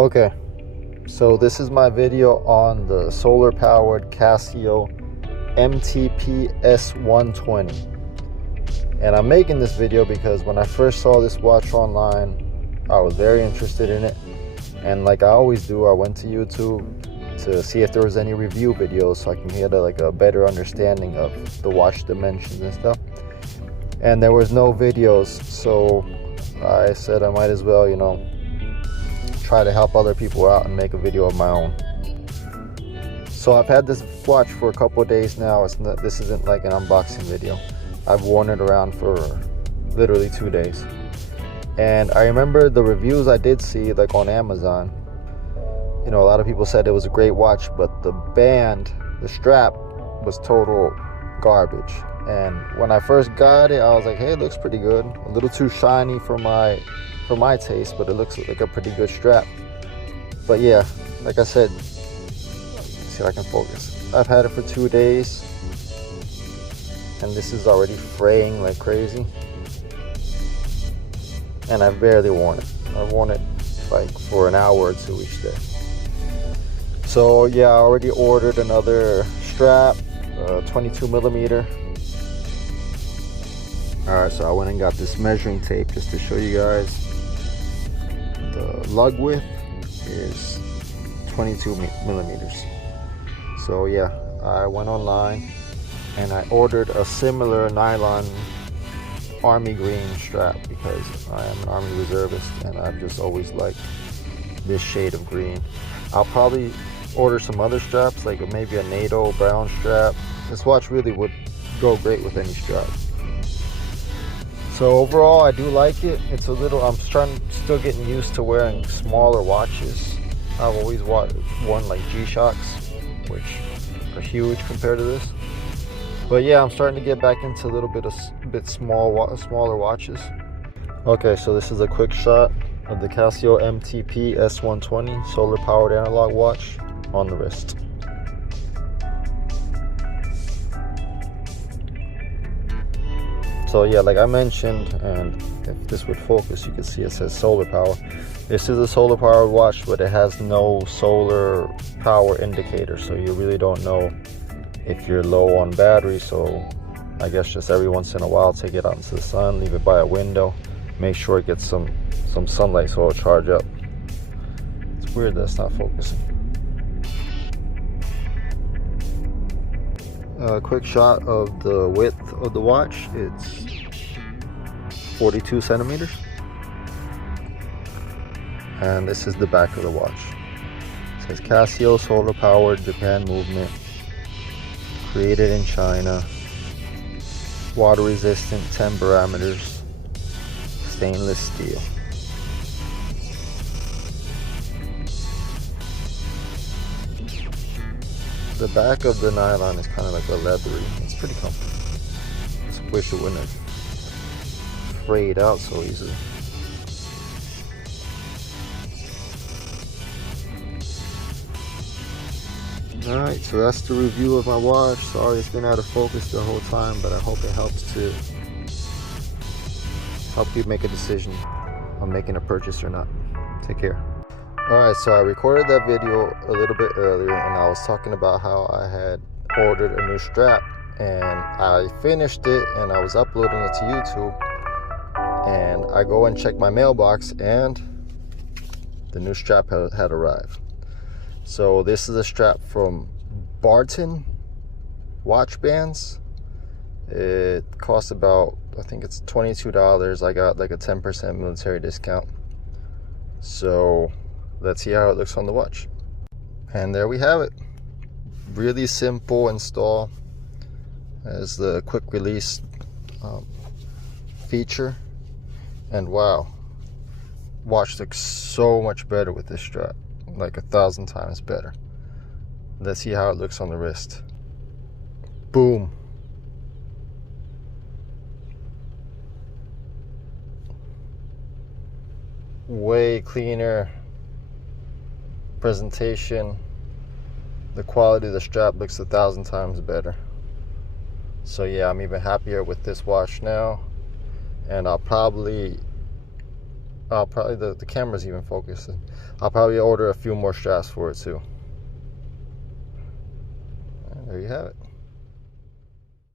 Okay, so this is my video on the solar powered Casio MTP-S120. And I'm making this video because when I first saw this watch online, I was very interested in it. And like I always do, I went to YouTube to see if there was any review videos so I can get a better understanding of the watch dimensions and stuff. And there was no videos, so I said I might as well, try to help other people out and make a video of my own. So I've had this watch for a couple of days now. This isn't like an unboxing video. I've worn it around for literally 2 days. And I remember the reviews I did see like on Amazon. A lot of people said it was a great watch, but the band, the strap was total garbage. And when I first got it, I was like, hey, it looks pretty good. A little too shiny for my taste, but it looks like a pretty good strap. But yeah, like I said, let's see if I can focus. I've had it for 2 days and this is already fraying like crazy. And I've barely worn it. I've worn it like for an hour or two each day. So yeah, I already ordered another strap, 22 millimeter. Alright, so I went and got this measuring tape just to show you guys. The lug width is 22 millimeters. So yeah, I went online and I ordered a similar nylon army green strap because I am an army reservist and I've just always liked this shade of green. I'll probably order some other straps, like maybe a NATO brown strap. This watch really would go great with any strap. So overall, I do like it. It's a little, I'm still getting used to wearing smaller watches. I've always worn like G-Shocks, which are huge compared to this. But yeah, I'm starting to get back into a little bit smaller watches. Okay, so this is a quick shot of the Casio MTP-S120 solar powered analog watch on the wrist. So yeah, like I mentioned, and if this would focus, you can see it says solar power. This is a solar powered watch, but it has no solar power indicator, so you really don't know if you're low on battery. So I guess just every once in a while, take it out into the sun, leave it by a window, make sure it gets some sunlight so it'll charge up. It's weird that it's not focusing. A quick shot of the width of the watch. It's 42 centimeters. And this is the back of the watch. It says Casio solar powered Japan movement. Created in China. Water resistant, 10 parameters. Stainless steel. The back of the nylon is kind of like a leathery. It's pretty comfortable. Just wish it wouldn't have frayed out so easily. Alright, so that's the review of my watch. Sorry it's been out of focus the whole time, but I hope it helps to help you make a decision on making a purchase or not. Take care. Alright, so I recorded that video a little bit earlier and I was talking about how I had ordered a new strap, and I finished it and I was uploading it to YouTube, and I go and check my mailbox and the new strap had arrived. So this is a strap from Barton Watch bands. It costs about, I think it's $22. I got like a 10% military discount. So let's see how it looks on the watch. And there we have it. Really simple install. As the quick release feature. And wow, watch looks so much better with this strap, like 1,000 times better. Let's see how it looks on the wrist. Boom. Way cleaner presentation. The quality of the strap looks 1,000 times better. So yeah, I'm even happier with this watch now, and I'll probably I'll probably, the camera's even focusing. I'll probably order a few more straps for it too. And there you have it.